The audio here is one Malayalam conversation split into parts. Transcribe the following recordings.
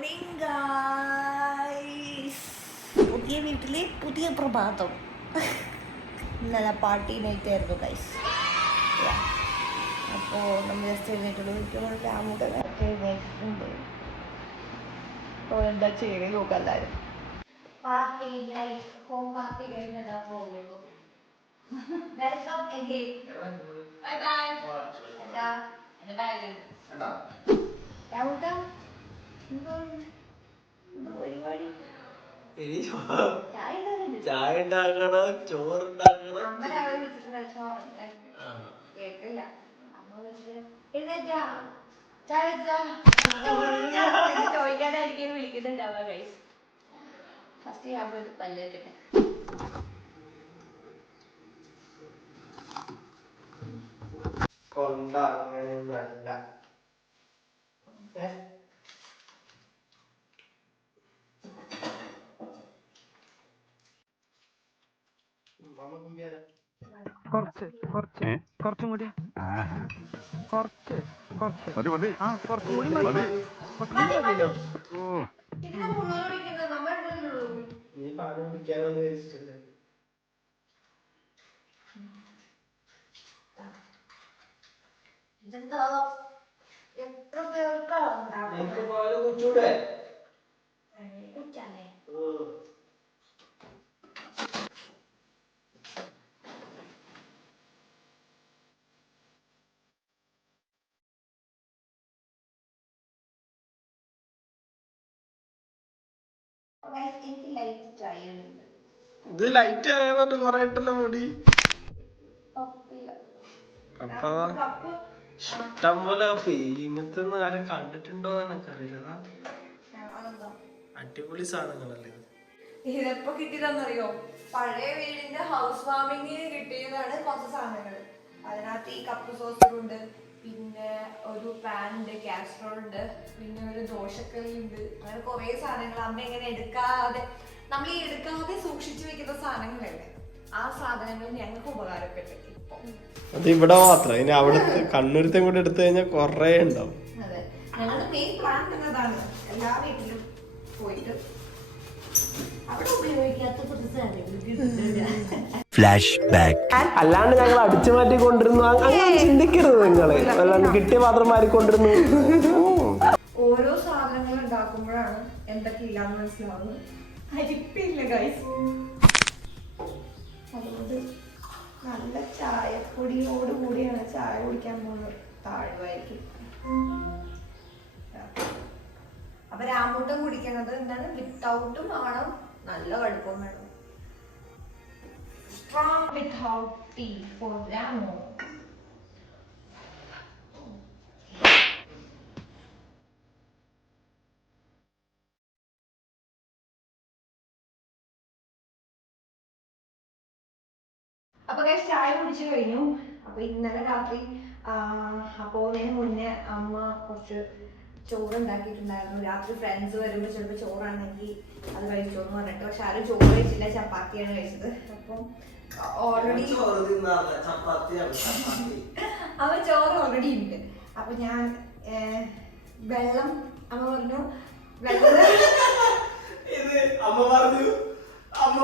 Morning guys. പുതിയ വീട്ടിലെ പുതിയ പ്രഭാതം. ഇന്നലെ പാർട്ടി നൈറ്റ് ആയിരുന്നു ഗൈസ്. അപ്പോൾ നമ്മൾ ജസ്റ്റ് എഴുന്നേറ്റുള്ളൂ. രാമുടെ നേരത്തെ എഴുന്നേറ്റിട്ടുണ്ട്. അപ്പോൾ എന്താ ചെയ്യണേ നോക്കാം എല്ലാവരും. പാർട്ടി നൈറ്റ് ഹോം പാർട്ടി കഴിഞ്ഞതാ പോകുള്ളൂ. Welcome again. Bye bye. എന്താ എൻ്റെ ബാഗ് രാമുട്ടാ ചായ ഉണ്ടാക്കണം, ചോറുണ്ടാക്കണം. അമ്മ രാവിലെ വിളിച്ചിട്ടുണ്ടോ? കേട്ടില്ല. അമ്മ വിളിച്ചിട്ട് ചായ ചോദിക്കാനായിരിക്കും വിളിക്കുന്നുണ്ടാവുക ഗൈസ്. ഫസ്റ്റ് ഞാൻ പോയി പല്ലേറ്റിട്ടെ. കൊണ്ട അങ്ങനെയൊന്നല്ല. കുറച്ചും കൂടി കുറച്ചും കൂടി നീ പാല് കുടിക്കാനൊന്നും വെച്ചിട്ടില്ല. എത്ര പേർക്കാ നിനക്ക് പാല് കുടിച്ചൂടെ? കുടിച്ചാലേ എനിക്ക് ലൈറ്റ് ചായ ഉണ്ട്. ഇത് ലൈറ്റ് ആയതുകൊണ്ട് കൊറേ ഇട്ടല്ലോ മുടി. അപ്പൊ ഇഷ്ടം പോലെ ഇങ്ങനത്തെ ഒന്നും ആരും കണ്ടിട്ടുണ്ടോ എന്ന് എനിക്കറിയില്ല. അടിപൊളി സാധനങ്ങളല്ലേ ഇതെപ്പോ കിട്ടിയതാന്നറിയോ? പഴയ വീടിന്റെ ഹൗസ് വാമിങ്ങിന് കിട്ടിയതാണ് കുറച്ച് സാധനങ്ങൾ. അതിനകത്ത് ഈ കപ്പ് സോസറുണ്ട്, പിന്നെ ഒരു പാൻ ഉണ്ട്, കാസ്ട്രോൾ ഉണ്ട്, പിന്നെ ഒരു ദോശക്കറി ഉണ്ട്. അങ്ങനെ കുറെ സാധനങ്ങൾ അമ്മ ഇങ്ങനെ എടുക്കാതെ നമ്മൾ ഈ എടുക്കാതെ സൂക്ഷിച്ചു വെക്കുന്ന സാധനങ്ങളല്ലേ, ആ സാധനങ്ങൾ ഞങ്ങൾക്ക് ഉപകാരപ്പെട്ടു. അത് ഇവിടെ മാത്രം, ഇനി അവിടുത്തെ കണ്ണൂരത്തെ കൂടെ എടുത്തു കഴിഞ്ഞാൽ കൊറേ ഉണ്ടാവും. അതെ, ഞങ്ങളുടെ മെയിൻ പ്ലാൻ എന്നതാണ് എല്ലാ വീട്ടിലും പോയിട്ട് അവിടെ ഉപയോഗിക്കാത്ത കുറച്ച് സാധനങ്ങൾ. Flash back. അല്ലാണ്ട് ഞങ്ങൾ അടിച്ചു മാറ്റി കൊണ്ടിരുന്നു അങ്ങനെ ചിന്തിക്കരുത് നിങ്ങള്. അല്ലാണ്ട് കിട്ടിയ പാത്രം മാറിക്കൊണ്ടിരുന്നു. ഓരോ സാധനങ്ങൾ ഉണ്ടാക്കുമ്പോഴാണ് എന്തൊക്കെ ഇല്ലാന്ന് മനസ്സിലാവുന്നത്. അരിപ്പില്ല ഗൈസ്. അതുകൊണ്ട് നല്ല ചായപ്പൊടിയോട് കൂടിയാണ് ചായ കുടിക്കാൻ പോകുന്നത്. താഴ്വായിരിക്കും. അപ്പൊ രാമൂട്ടം കുടിക്കണത് എന്താണ്? വിത്തൗട്ടും വേണം, നല്ല കടുപ്പം വേണം. Strong without tea for Ramu. അപ്പൊ ചായ കുടിച്ചു കഴിഞ്ഞു. അപ്പൊ ഇന്നലെ രാത്രി പോകുന്നതിന് മുന്നേ അമ്മ കുറച്ച് ചോറ് ഉണ്ടാക്കിയിട്ടുണ്ടായിരുന്നു. രാത്രി ഫ്രണ്ട്സ് വരുമ്പോൾ ചിലപ്പോൾ ചോറാണെങ്കിൽ അത് കഴിച്ചോന്ന് പറഞ്ഞിട്ട്, പക്ഷെ ആരും ചോറ് കഴിച്ചില്ല, ചപ്പാത്തിയാണ് കഴിച്ചത്. അപ്പം ഓൾറെഡി അവ ചോറ് ഓൾറെഡി ഉണ്ട്. അപ്പൊ ഞാൻ വെള്ളം അമ്മ പറഞ്ഞു അമ്മ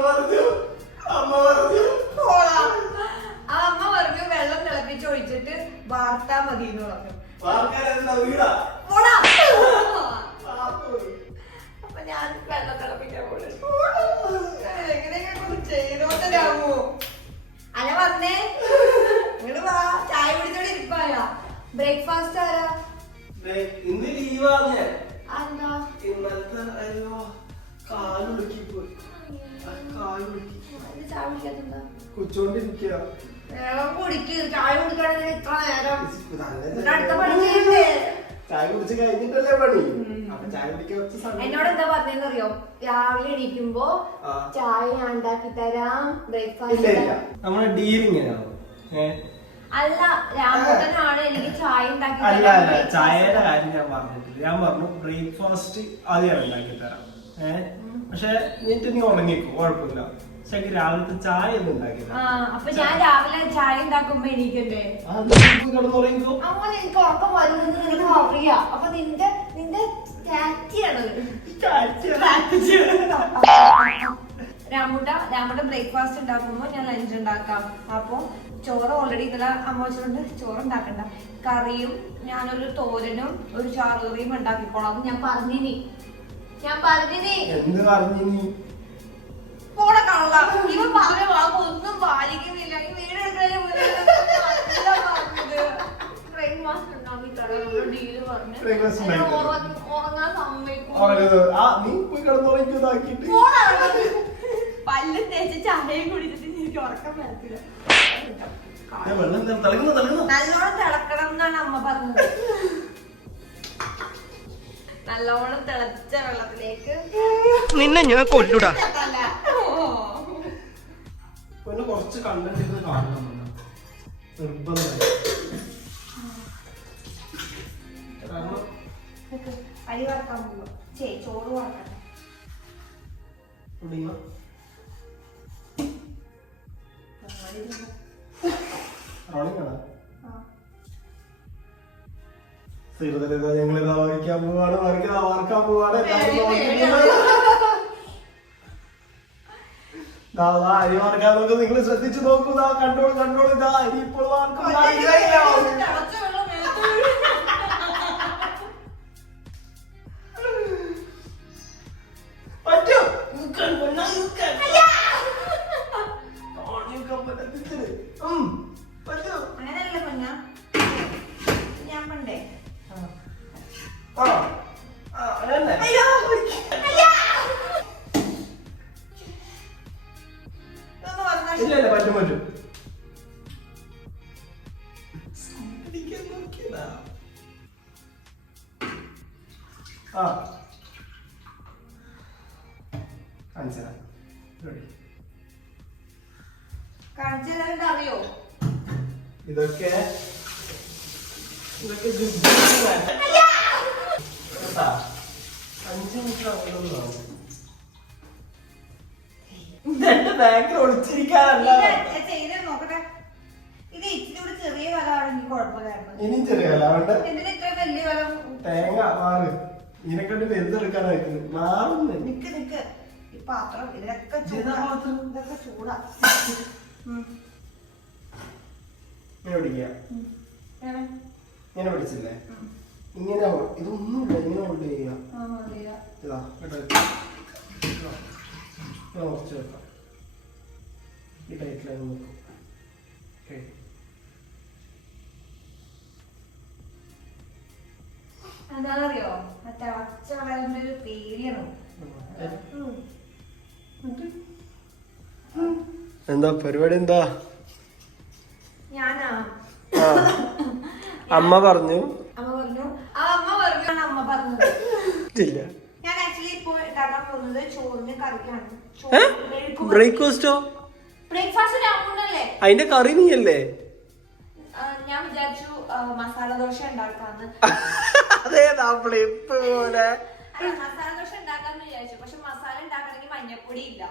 പറഞ്ഞു വെള്ളം തിളപ്പിച്ച് ഒഴിച്ചിട്ട് വാർത്താ മതി എന്ന് പറഞ്ഞു. അപ്പൊ ഞാൻ വെള്ളം തിളപ്പിക്കാൻ എങ്ങനെയൊക്കെ ചെയ്തോണ്ട് രാമു അല്ല പറഞ്ഞേ. ഇങ്ങോട്ട് വാ, ചായ കുടിച്ചോടെ ഇരിപ്പായാ. ബ്രേക്ക്ഫാസ്റ്റ് ആരാ? ഇന്ന് ലീവാണ്. എന്താ ഇന്നലത്തെ അയ്യോ കാലുടുക്കിപ്പോയി. ചായ കുടിക്കാത്തെന്താ? കുടിച്ചോണ്ടിരിക്കുക. വേഗം കുടിക്ക്. ചായ കുടിക്കണമെങ്കിൽ ഇത്ര നേരം അടുത്ത പണി ചെയ്യണ്ടേ? ചായ കുടിച്ച് കഴിഞ്ഞിട്ടല്ലേ പണി. അപ്പൊ ചായ കുടിക്കാൻ കുറച്ച് സമയം. എന്നോട് എന്താ പറഞ്ഞെന്നറിയോ? രാവിലെ എണീക്കുമ്പോ ചായ ഞാൻ ഉണ്ടാക്കി തരാം, ബ്രേക്ക്ഫാസ്റ്റ്. നമ്മളെ ഡീൽ ഇങ്ങനെയാവും. അല്ല, രാമോട്ടനാണ് എനിക്ക് ചായ ഉണ്ടാക്കി അല്ല ചായയുടെ കാര്യം ഞാൻ പറഞ്ഞിട്ടില്ല. ഞാൻ പറഞ്ഞു ബ്രേക്ക്ഫാസ്റ്റ് ആദ്യം ഉണ്ടാക്കി തരാം. പക്ഷെ നീ ഉറങ്ങിക്കോ, കുഴപ്പമില്ല. പക്ഷെ രാവിലത്തെ ചായ ഒന്നും ഉണ്ടാക്കില്ല. അപ്പൊ ഞാൻ രാവിലെ ചായ ഉണ്ടാക്കുമ്പോ എണീക്കണ്ടേ? കിടന്നുറങ്ങിക്കോ. അങ്ങനെ എനിക്ക് ഉറക്കം വരുന്നത് നിനക്ക് അറിയാം. അപ്പൊ നിന്റെ ടാറ്റിയാണ് രാമുട്ട ബ്രേക്ക്ഫാസ്റ്റ് ഉണ്ടാക്കുമ്പോ ഞാൻ ലഞ്ച് ഉണ്ടാക്കാം. അപ്പൊ ചോറ് ഓൾറെഡി ഇന്നലെ അമ്മ വെച്ചിട്ടുണ്ട്. ചോറ് ഉണ്ടാക്കണ്ട, കറിയും ഞാനൊരു തോരനും ഒരു ചാറുകറിയും ഉണ്ടാക്കിക്കോളാം. അത് ഞാൻ പറഞ്ഞിനി എന്ത് പറഞ്ഞു? പോണ കാണല ഇവൻ പറഞ്ഞ വാക്ക് ഒന്നും പാലിക്കുന്നില്ല. ഈ വീട് എടുക്കുന്നതിന് ഉറങ്ങാൻ സമ്മതിക്കും. പല്ലും തേച്ച് ചായയും കുടിച്ചിട്ട് എനിക്ക് ഉറക്കം വരത്തില്ല. നല്ലോണം തിളക്കണം എന്നാണ് അമ്മ പറഞ്ഞത്. നല്ലോണം തിളച്ച വെള്ളത്തിലേക്ക് നിന്നെ ഞാൻ കൊല്ലൂടാ. കുറച്ച് കണ്ടന്റ് കാണണം നിർബന്ധം. അരി വറക്കാൻ പോകും. ചോറ് വറക്കട്ടെ. ഞങ്ങളിതാ വരയ്ക്കാൻ പോവാണ്, വാർക്കാൻ പോവാണ്. അരി വാർക്കാൻ നോക്ക്. നിങ്ങൾ ശ്രദ്ധിച്ചു നോക്കൂ. കണ്ടോളൂ ഇതാ അരി ഇപ്പോൾ അങ്ങനെയല്ല പൊന്ന ഞാൻ പണ്ടേ ഇല്ല പറ്റും. അറിയോ? ഇതൊക്കെ ബാക്കിൽ ഒളിച്ചിരിക്കാനല്ല. നോക്കട്ടെ. ഇത് ഇച്ചിരി കൂടി ചെറിയ വല ആണെങ്കിൽ കുഴപ്പമില്ലായിരുന്നു. ഇനിയും ചെറിയ വല എന്തിനാ ഇത്ര വലിയ വല? തേങ്ങ മാറ്. ഇതിനെക്കൊണ്ട് വെന്തെടുക്കാനായിട്ട് മാറുന്നു. നിക്ക് ഈ പാത്രം ഇതൊക്കെ ചൂടാ. ഇങ്ങനെ പിടിക്കുക. ഇങ്ങനെ പിടിച്ചില്ലേ? ഇങ്ങനെ ഇതൊന്നുമില്ല. ഇങ്ങനെ ഹോൾഡ് ചെയ്യുക. ഇതാ കുറച്ച് വെക്കാം. ഈ ടൈറ്റിലാണ് നോക്കും. എന്താണെന്നറിയോ? മറ്റേ ഒച്ച വളരുന്ന ഒരു പേടിയാണ്. എന്താ പരിപാടി? എന്താ ഞാനാ അമ്മ പറഞ്ഞു. അമ്മ പറഞ്ഞത് ഇല്ല. ഞാൻ ആക്ച്വലി ഇപ്പൊ ഉണ്ടാക്കാൻ പോകുന്നത് ചോറിന് കറിക്കാണ്. ബ്രേക്ക്ഫാസ്റ്റോ? ബ്രേക്ക്ഫാസ്റ്റ് രാമുണ്ടല്ലേ? അതിന്റെ കറി നീയല്ലേ? ഞാൻ വിചാരിച്ചു മസാല ദോശ ഉണ്ടാക്കാന്ന്. അതേതാ ഫ്ലിപ്പ് പോലെ മസാല ദോശ ഉണ്ടാക്കാന്ന് വിചാരിച്ചു. പക്ഷെ മസാല ഉണ്ടാക്കണമെങ്കിൽ മഞ്ഞപ്പൊടി ഇല്ല,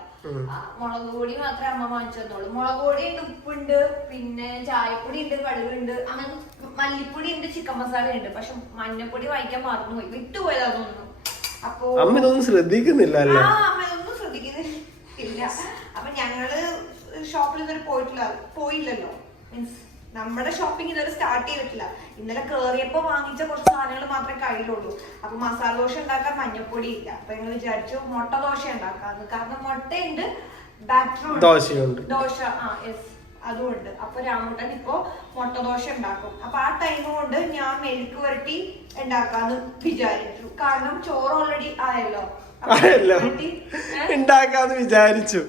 മുളക് പൊടി മാത്രമേ അമ്മ വാങ്ങിച്ചു തന്നോളൂ. മുളക് പൊടി ഉണ്ട്, ഉപ്പുണ്ട്, പിന്നെ ചായപ്പൊടി ഉണ്ട്, കടുകുണ്ട്, അങ്ങനെ മല്ലിപ്പൊടി ഉണ്ട്, ചിക്കൻ മസാല ഉണ്ട്. പക്ഷെ മഞ്ഞപ്പൊടി വാങ്ങിക്കാൻ മറന്നുപോയി, വിട്ടുപോയതാ തോന്നുന്നു. അപ്പൊ അമ്മ ഇതൊന്നും ശ്രദ്ധിക്കുന്നില്ല. അമ്മ ഇതൊന്നും ശ്രദ്ധിക്കുന്നില്ല. അപ്പൊ ഞങ്ങള് ഷോപ്പിൽ ഇതുവരെ പോയില്ലല്ലോ. മീൻസ് നമ്മുടെ ഷോപ്പിംഗ് ഇതുവരെ സ്റ്റാർട്ട് ചെയ്തിട്ടില്ല. ഇന്നലെ കേറിയപ്പോ വാങ്ങിച്ച കുറച്ച് സാധനങ്ങൾ മാത്രമേ കയ്യിലുള്ളൂ. അപ്പൊ മസാല ദോശ ഉണ്ടാക്കാൻ മഞ്ഞപ്പൊടി ഇല്ല. അപ്പൊ ഞങ്ങൾ വിചാരിച്ചു മുട്ട ദോശ ഉണ്ടാക്കാന്ന്. കാരണം മുട്ടയുണ്ട്, ബാറ്ററുണ്ട്, ദോശ അതുകൊണ്ട്. അപ്പൊ രാമുട്ടൻ ഇപ്പൊ മുട്ട ദോശ ഉണ്ടാക്കും. അപ്പൊ ആ ടൈം കൊണ്ട് ഞാൻ മെഴുക്ക് വരട്ടി ഉണ്ടാക്കാന്ന് വിചാരിച്ചു. കാരണം ചോറ് ഓൾറെഡി ആയല്ലോ, ഉണ്ടാക്കാന്ന് വിചാരിച്ചു.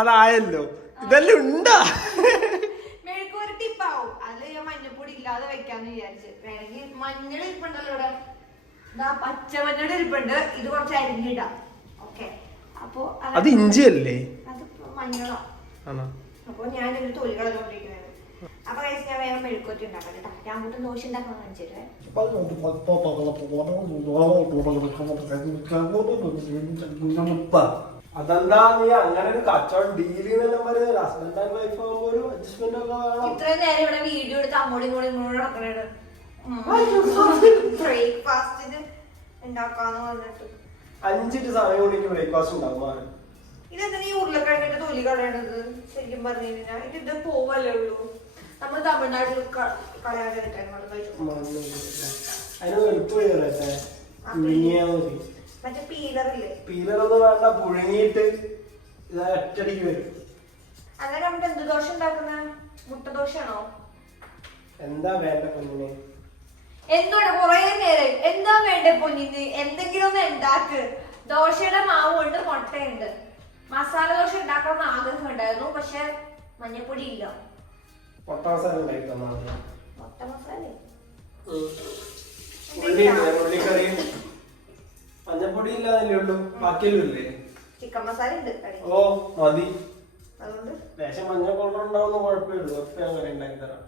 അതായല്ലോ. ഇതെല്ലാം ഉണ്ടാ മെഴുക്ക് വരട്ടി ഇപ്പാവും. അതില് ഞാൻ മഞ്ഞപ്പൊടി ഇല്ലാതെ വെക്കാന്ന് വിചാരിച്ചു. വേണമെങ്കിൽ മഞ്ഞൾ ഇരിപ്പുണ്ടല്ലോ ഇവിടെ, പച്ചമഞ്ഞൾ ഇരിപ്പുണ്ട്. ഇത് കുറച്ച് അരിഞ്ഞിടാം. ഓക്കെ. അപ്പൊ അത് ഇഞ്ചി അല്ലേ? അത് മഞ്ഞളാ. അപ്പൊ ഞാൻ ഒരു തൊലികളോണ്ടിരിക്കുന്നത്. അപ്പൊ ഞാൻ വേഗം മെഴുക്കുവരട്ടി ഉണ്ടാക്കാം കേട്ടോ. രാമുട്ടൻ ദോശ ഉണ്ടാക്കാൻ കാണിച്ചിട്ടേ. അതെന്താ നീ അങ്ങനെ ഒരു കച്ചവടം ഡീലിനെല്ലാം പറയുന്നത്? ഹസ്ബൻഡ് ആൻഡ് വൈഫ് ആകുമ്പോ ഒരു അഡ്ജസ്റ്റ്മെന്റ് ഒക്കെ വേണം. ഇത്രയും നേരം ഇവിടെ വീഡിയോ എടുത്ത് അങ്ങോട്ടും ഇങ്ങോട്ടും നടക്കണേണ്. ബ്രേക്ക്ഫാസ്റ്റിന് ഉണ്ടാക്കാന്ന് പറഞ്ഞിട്ട് 5 സമയം കൊണ്ട് ബ്രേക്ക്ഫാസ്റ്റ് ഉണ്ടാവും. ഇതെന്താ ഈ ഉരുളക്കിഴങ്ങിന്റെ തൊലി കളയണത്? ശരിക്കും പറഞ്ഞു കഴിഞ്ഞാൽ ഇത് പോവല്ലേ ഉള്ളൂ. നമ്മൾ തമിഴ്നാട്ടിൽ കളയാതെ അതിന് എളുപ്പം പുഴുങ്ങിയാ മതി. മറ്റേ പീലറില്ലേ? പീലറൊന്നും വേണ്ട, പുഴുങ്ങിയിട്ട് ഇത് ഒറ്റടിക്ക് വരും. അങ്ങനെ നമ്മൾ എന്ത് ദോശ ഉണ്ടാക്കുന്ന? മുട്ട ദോശയാണോ? എന്താ വേണ്ട കുഞ്ഞിനെ? എന്താണ് കൊറേ നേരം എന്താ വേണ്ടേ പൊന്നിന്? എന്തെങ്കിലും ഒന്ന് ഉണ്ടാക്ക്. ദോശയുടെ മാവുണ്ട്, മുട്ടയുണ്ട്. മസാല ദോശ ഉണ്ടാക്കണം ആഗ്രഹം ഉണ്ടായിരുന്നു, പക്ഷെ മഞ്ഞപ്പൊടി ഇല്ല. മുട്ട മസാല ഉണ്ടാക്കി തന്നാ മതി. മുട്ട മസാല ഉള്ളിക്കറിയും മഞ്ഞപ്പൊടി ഇല്ലാതല്ലേ ഉള്ളൂ, ബാക്കിയെല്ലാം ഇല്ലേ? ചിക്കൻ മസാല ഉണ്ട്. ഓ മതി. അതുകൊണ്ട് ലേശം മഞ്ഞ കളർ ഉണ്ടാവുന്ന കുഴപ്പമില്ല. ഒപ്പം അങ്ങനെ ഉണ്ടാക്കി തരാം.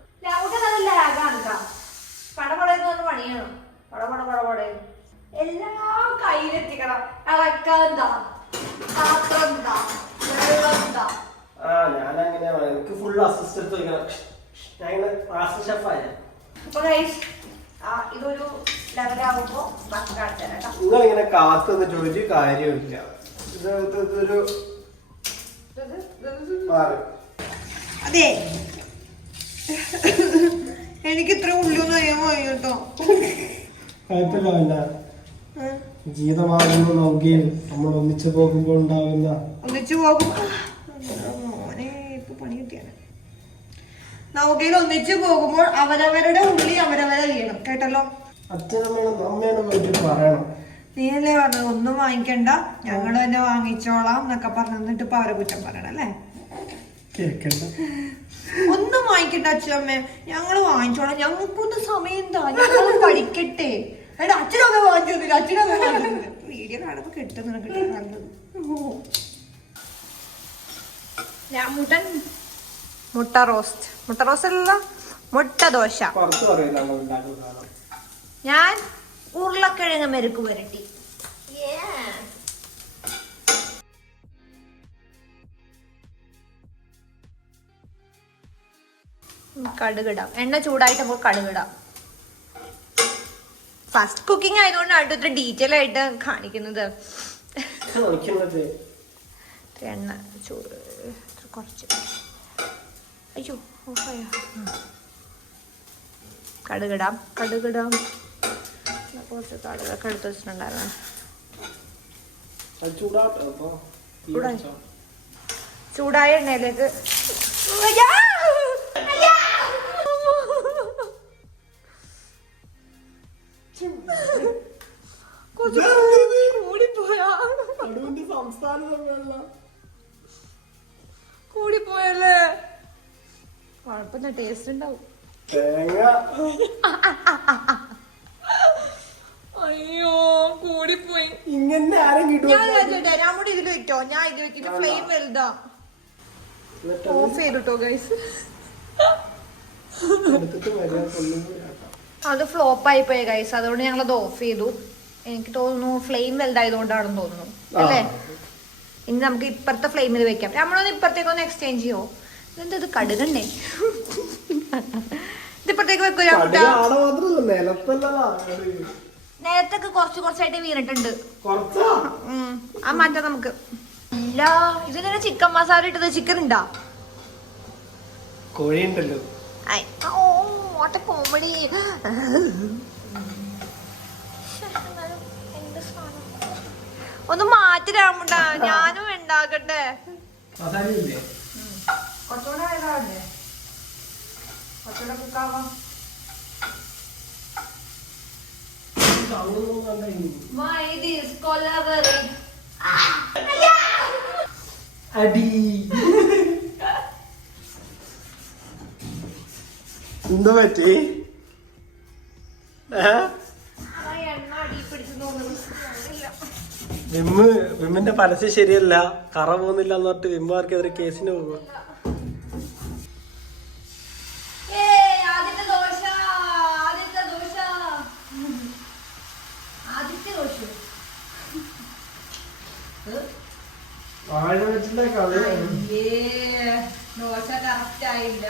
പടപടയെന്ന് പണിയാണ്. പടപട എല്ലാം കയ്യിലെത്തിക്കണം. ഇളക്കെന്താ, പാത്രം എന്താ, വെള്ളം എന്താ. ഞാനങ്ങനെയാ, എനിക്ക് ഫുൾ അസിസ്റ്റൻസ് വയ്ക്കണം. ഞാൻ ഇങ്ങനെ മാസ്റ്റർ ഷെഫായ. അപ്പൊ ഗൈസ് ഇതൊരു ലെവലാവുമ്പോ ബാക്കി കാണിച്ചു തരാം. നിങ്ങളിങ്ങനെ കാത്തു നിന്നിട്ട് ഒരു കാര്യമില്ല. ഇതൊരു അതെ, എനിക്ക് ഇത്ര ഉള്ളൂന്ന് അറിയാൻ കേട്ടോ. കുഴപ്പമില്ല. ജീവിതമാകുന്ന നോക്കിയും നമ്മൾ ഒന്നിച്ചു പോകുമ്പോൾ ഉണ്ടാകുന്ന ഒന്നിച്ചു പോകുമ്പോ മോനെ ഇപ്പൊ പണി കിട്ടിയാണ്. നൗകയിൽ ഒന്നിച്ചു പോകുമ്പോൾ അവരവരുടെ ഉള്ളി അവരവരറിയണം. കേട്ടല്ലോ? അച്ഛനമ്മയാണ് പോയിട്ട് പറയണം. നീയല്ലേ പറഞ്ഞത് ഒന്നും വാങ്ങിക്കണ്ട, ഞങ്ങൾ തന്നെ വാങ്ങിച്ചോളാം എന്നൊക്കെ പറഞ്ഞിട്ട് ഇപ്പൊ അവരെ കുറ്റം പറയണം അല്ലേ? കേക്കണ്ട, ഒന്നും വാങ്ങിക്കണ്ട അച്ഛനമ്മ, ഞങ്ങള് വാങ്ങിച്ചോളാം. ഞങ്ങൾക്കൊന്നും സമയം എന്താ, ഞങ്ങൾ പഠിക്കട്ടെ. എടാ അച്ഛനമ്മ വാങ്ങിച്ചോന്നില്ല, അച്ഛനമ്മ വാങ്ങിച്ചോന്നില്ല. വീഡിയോ കാണുമ്പോ കിട്ടുന്ന കിട്ടി നല്ലത്. മുട്ട റോസ്റ്റ് അല്ല, മുട്ട ദോശ. ഞാൻ ഉരുളക്കിഴങ്ങ് മെരുക്ക് പുരട്ടി. കടുകിടാം. എണ്ണ ചൂടായിട്ട് നമുക്ക് കടുകിടാം. ഫസ്റ്റ് കുക്കിംഗ് ആയതുകൊണ്ടാണ് ഇത്ര ഡീറ്റെയിൽ ആയിട്ട് കാണിക്കുന്നത്. എണ്ണ ചൂട് കുറച്ച്. അയ്യോ കടുകിടാം. കുറച്ച് കടുകൊക്കെ എടുത്ത് വെച്ചിട്ടുണ്ടായിരുന്നു. ചൂടായ എണ്ണയിലേക്ക് കൂടിപ്പോയല്ലേ? കുഴപ്പമില്ല, ടേസ്റ്റ് ഉണ്ടാവും. അയ്യോ കൂടിപ്പോയി. ഇങ്ങനെ ആരും കിട്ടും. ഞാൻ കൂടി ഇതിൽ വെച്ചോ. ഞാൻ ഇത് വെച്ചിട്ട് ഫ്ലെയിം വലുതാ ഓഫ് ചെയ്തിട്ടോ ഗൈസ്. അത് ഫ്ലോപ്പ് ആയി പോയി ഗൈസ്, അതുകൊണ്ട് ഞങ്ങളത് ഓഫ് ചെയ്തു. എനിക്ക് തോന്നുന്നു ഫ്ലെയിം വലുതായതുകൊണ്ടാണെന്ന് തോന്നുന്നു അല്ലേ? ഇനി നമുക്ക് ഇപ്പുറത്തെ ഫ്ലെയിമിൽ വെക്കാം. നമ്മളൊന്ന് ഇപ്പുറത്തേക്കൊന്ന് എക്സ്ചേഞ്ച് ചെയ്യോ? എന്താ ഇത് കടുകണ്ടേ? ഇതിപ്പുറത്തേക്ക് വെക്കോ? നേരത്തൊക്കെ കുറച്ചായിട്ട് വീണിട്ടുണ്ട്. ആ മാറ്റാം നമുക്ക്. ഇല്ല, ഇതിനെ ചിക്കൻ മസാല ഇട്ടത്. ചിക്കൻ ഉണ്ടാ? കോഴി ഉണ്ടല്ലോ. കോമഡി. ഒന്ന് മാറ്റി രാമുണ്ട, ഞാനും ഉണ്ടാക്കട്ടെ. കുറച്ചുകൂടെ ആയതാവണ്ടേ? കുറച്ചുകൂടെ കുക്കാവാം. എന്താ പറ്റി? വിമ്മിന്റെ പരസ്യം ശരിയല്ല, കറ പോകുന്നില്ല എന്ന് പറഞ്ഞിട്ട് വിമ്മാർക്കെതിരെ കേസിന് പോകും. വാഴ വെച്ചിട്ടുള്ള കളി ദോശ കറക്റ്റ് ആയില്ല.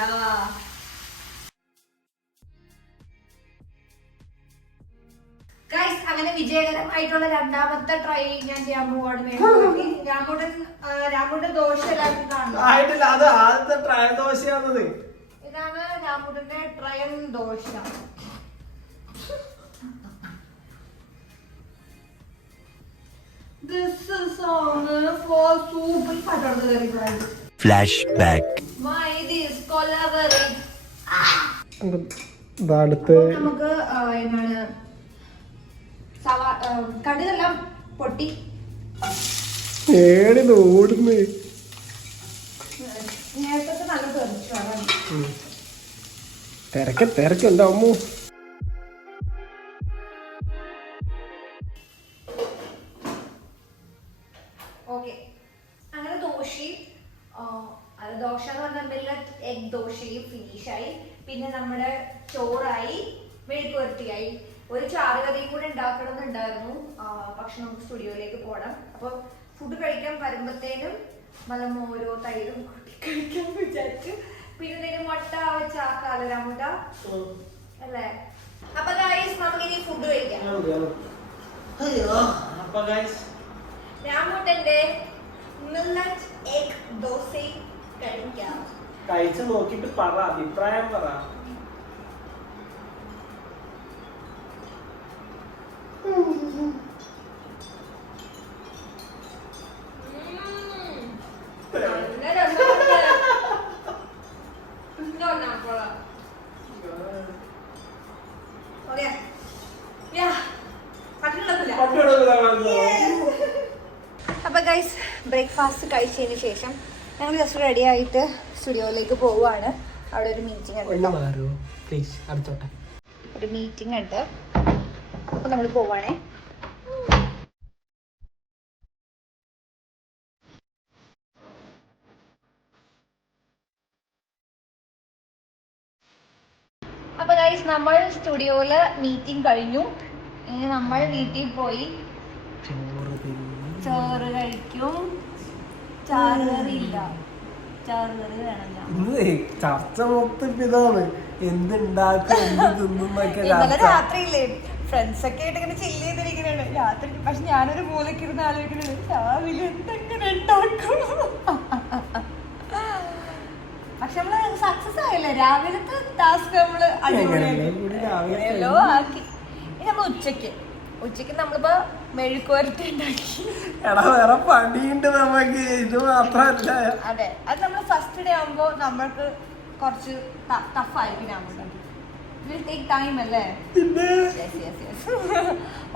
ഗൈസ്, അങ്ങനെ വിജയകരമായിട്ടുള്ള രണ്ടാമത്തെ ട്രൈ ഞാൻ ചെയ്യാൻ പോവാണ്. രാമുടെ ദോശ എല്ലാവർക്കും കാണുന്നു. ആയിട്ടില്ല, അത് ആദ്യത്തെ ട്രയ ദോശയാണത്. ഇതാണ് രാമുടെ trial dosa. This is for super fat. Flashback. Why this collaborate? അടുത്ത് നമുക്ക് എന്താണ് കടുകെല്ലാം പൊട്ടി ഏടി ഓടുന്നു. നേരത്തെ നല്ല തെറിച്ചു. തിരക്കുണ്ടാവുമോ? ഓക്കെ, അങ്ങനെ ദോശയും ദോശ എന്ന് പറഞ്ഞാൽ മില്ലറ്റ് എഗ് ദോശയും ഫിനിഷായി. പിന്നെ നമ്മുടെ ചോറായി, മെഴുക്കുവരട്ടിയായി. ഒരു ചാറുകറിയും കൂടെ ഉണ്ടാക്കണമെന്നുണ്ടായിരുന്നു, പക്ഷെ നമുക്ക് സ്റ്റുഡിയോയിലേക്ക് പോകണം. അപ്പൊ ഫുഡ് കഴിക്കാൻ വരുമ്പത്തേനും നല്ല മോരോ തൈരും കൂട്ടി കഴിക്കാൻ വിചാരിച്ചു. പിന്നെ മുട്ട വെച്ചാക്കാലോ രാമുട്ട അല്ലേ? അപ്പൊ ഗൈസ്, നമുക്കിനി ഫുഡ് കഴിക്കാം. രാമുട്ടന്റെ മില്ലറ്റ് എഗ് ദോശ കഴിക്കാം. കഴിച്ചു നോക്കിട്ട് പറ, അഭിപ്രായം പറ. അപ്പൊ ഗൈസ്, ബ്രേക്ക്ഫാസ്റ്റ് കഴിച്ചതിന് ശേഷം ഞങ്ങൾ ജസ്റ്റ് റെഡി ആയിട്ട് സ്റ്റുഡിയോയിലേക്ക് പോവുകയാണ്. അവിടെ ഒരു മീറ്റിംഗ് ഉണ്ട്, ഒരു മീറ്റിംഗ് ഉണ്ട്. അപ്പൊ നമ്മൾ പോവാണേ. അപ്പൊ ഗൈസ്, നമ്മൾ സ്റ്റുഡിയോയില് മീറ്റിംഗ് കഴിഞ്ഞു. ഇനി നമ്മൾ വീട്ടിൽ പോയി ചോറ് കഴിക്കും. ചാറുകറി ഇല്ല, ചാറുകറി വേണം. ചർച്ച മൊത്തം ഇതാണ്, എന്തുണ്ടാക്കും എന്ത് തിന്നുന്നൊക്കെ. ഇന്നലെ രാത്രിയില്ലേ ഫ്രണ്ട്സ് ഒക്കെ ആയിട്ട് ഇങ്ങനെ ചില്ല് ചെയ്തിരിക്കുന്നുണ്ട് രാത്രി. പക്ഷെ ഞാനൊരു മൂലക്ക് ഇരുന്ന് ആലോചിക്കുന്നുണ്ട് രാവിലെ എന്തെങ്ങനെ ഉണ്ടാക്കും. പക്ഷെ നമ്മള് സക്സസ് ആയില്ലേ, രാവിലത്തെ ടാസ്ക് നമ്മള് അടിപൊളിയല്ലോ ആക്കി. ഇനി നമ്മൾ ഉച്ചക്ക് നമ്മളിപ്പോ മെഴുക്കുവരട്ടി ഉണ്ടാക്കി. വേറെ പണിയുണ്ട് നമുക്ക്, ഇത് മാത്രല്ല. അതെ, അത് നമ്മൾ ഫസ്റ്റ് ഡേ ആവുമ്പോ നമ്മൾക്ക് കുറച്ച് ടഫായിരിക്കും. വിൽ ടേക്ക് ടൈം അല്ലേ?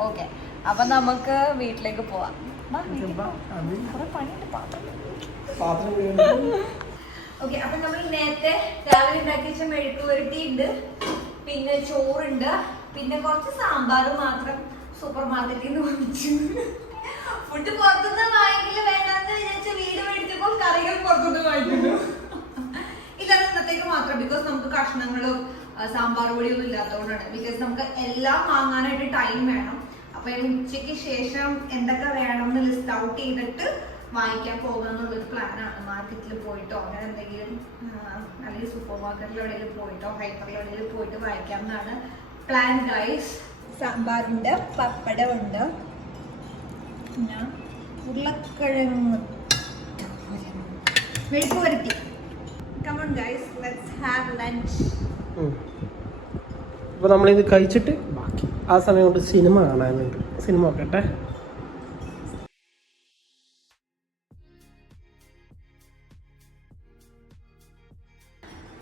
ഓക്കെ, അപ്പൊ നമുക്ക് വീട്ടിലേക്ക് പോവാം. കുറെ പണിയുണ്ട്, പാത്രം. ഓക്കെ, അപ്പൊ നമ്മൾ നേരത്തെ രാവിലെ ഉണ്ടാക്കി വെച്ച മെഴുക്കുവരട്ടി ഉണ്ട്, പിന്നെ ചോറുണ്ട്, പിന്നെ കുറച്ച് സാമ്പാർ മാത്രം സൂപ്പർ മാർക്കറ്റിൽ നിന്ന് വാങ്ങിച്ചു. ഫുഡ് പുറത്തുനിന്ന് വാങ്ങിക്കില്ല വേണ്ടെന്ന് വിചാരിച്ച വീട് മേടിച്ചപ്പോൾ കറികൾ പുറത്തുനിന്ന് വാങ്ങിക്കുന്നു. ഇല്ലാതെ ഇന്നത്തേക്ക് മാത്രം, ബിക്കോസ് നമുക്ക് കഷ്ണങ്ങളും സാമ്പാർ പൊടിയൊന്നും ഇല്ലാത്തതുകൊണ്ടാണ്. ബിക്കോസ് നമുക്ക് എല്ലാം വാങ്ങാനായിട്ട് ടൈം വേണം. അപ്പൊ ഉച്ചയ്ക്ക് ശേഷം എന്തൊക്കെ വേണം എന്ന് ലിസ്റ്റ് ഔട്ട് ചെയ്തിട്ട് വാങ്ങിക്കാൻ പോകുക എന്നുള്ളൊരു പ്ലാനാണ്. മാർക്കറ്റിൽ പോയിട്ടോ അങ്ങനെ എന്തെങ്കിലും, അല്ലെങ്കിൽ സൂപ്പർ മാർക്കറ്റിൽ എവിടെയെങ്കിലും പോയിട്ടോ ഹൈപ്പറിൽ എവിടെയെങ്കിലും പോയിട്ട് വാങ്ങിക്കാം എന്നാണ് പ്ലാൻ ഗൈസ്. സാമ്പാറുണ്ട്, പപ്പടമുണ്ട്, പിന്നെ ഉരുളക്കിഴങ്ങ് മെഴുക്കുവരട്ടി. Come on guys, let's have lunch. അപ്പൊ നമ്മളിത് കഴിച്ചിട്ട് ബാക്കി ആ സമയം കൊണ്ട് സിനിമ കാണാനുണ്ട്. സിനിമ നോക്കട്ടെ.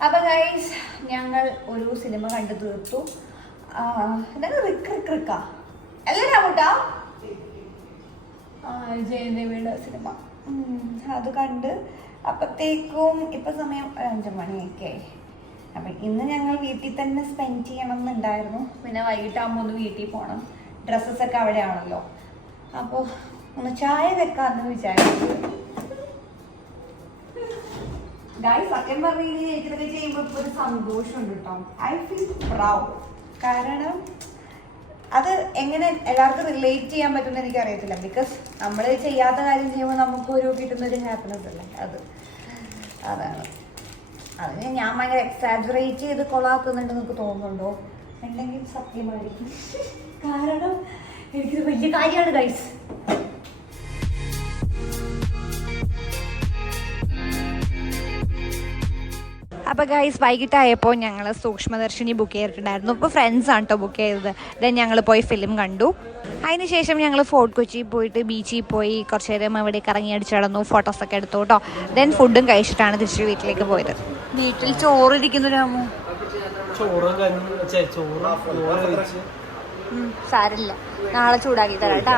അപ്പൊ ഗൈസ്, ഞങ്ങൾ ഒരു സിനിമ കണ്ടു തീർത്തു. റിക്ക അല്ലേ രാമുട്ടാ? ജയദേവിയുടെ സിനിമ അത് കണ്ട് അപ്പത്തേക്കും ഇപ്പൊ സമയം 5 മണിയൊക്കെ. അപ്പൊ ഇന്ന് ഞങ്ങൾ വീട്ടിൽ തന്നെ സ്പെൻഡ് ചെയ്യണം എന്നുണ്ടായിരുന്നു. പിന്നെ വൈകിട്ടാകുമ്പോൾ ഒന്ന് വീട്ടിൽ പോകണം, ഡ്രസ്സസ് ഒക്കെ അവിടെയാണല്ലോ. അപ്പോൾ ഒന്ന് ചായ വെക്കാന്ന് വിചാരിച്ചു. ഗൈസ്, സത്യം പറഞ്ഞു ഇതൊക്കെ ചെയ്യുമ്പോൾ ഇപ്പോൾ ഒരു സന്തോഷമുണ്ട് കേട്ടോ. I feel proud. കാരണം അത് എങ്ങനെ എല്ലാവർക്കും റിലേറ്റ് ചെയ്യാൻ പറ്റുമെന്ന് എനിക്ക് അറിയത്തില്ല. ബിക്കോസ് നമ്മൾ ചെയ്യാത്ത കാര്യം ചെയ്യുമ്പോൾ നമുക്കൊരു കിട്ടുന്നൊരു ഹാപ്പിനെസ് അല്ലേ അതാണ്. അതിന് ഞാൻ ഭയങ്കര എക്സാജറേറ്റ് ചെയ്ത് കൊളാക്കുന്നുണ്ട് നിങ്ങൾക്ക് തോന്നുന്നുണ്ടോ? ഉണ്ടെങ്കിൽ സത്യമായിരിക്കും. കാരണം എനിക്കിത് വലിയ കാര്യമാണ് ഗൈസ്. അപ്പോൾ ഗൈസ് വൈകിട്ടായപ്പോൾ ഞങ്ങൾ സൂക്ഷ്മദർശിനി ബുക്ക് ചെയ്തിട്ടുണ്ടായിരുന്നു. ഇപ്പോൾ ഫ്രണ്ട്സാണ് കേട്ടോ ബുക്ക് ചെയ്തത്. ദെൻ ഞങ്ങൾ പോയി ഫിലിം കണ്ടു. അതിനുശേഷം ഞങ്ങൾ ഫോർട്ട് കൊച്ചി പോയിട്ട് ബീച്ചിൽ പോയി കുറച്ച് നേരം അവിടെ കറങ്ങി അടിച്ച് നടന്നു, ഫോട്ടോസൊക്കെ എടുത്തു കേട്ടോ. ദെൻ ഫുഡും കഴിച്ചിട്ടാണ് തിരിച്ച് വീട്ടിലേക്ക് പോയത്. വീട്ടിൽ ചോറിരിക്കുന്നു രാമു. സാരില്ല, നാളെ ചൂടാക്കി തരാം കേട്ടോ.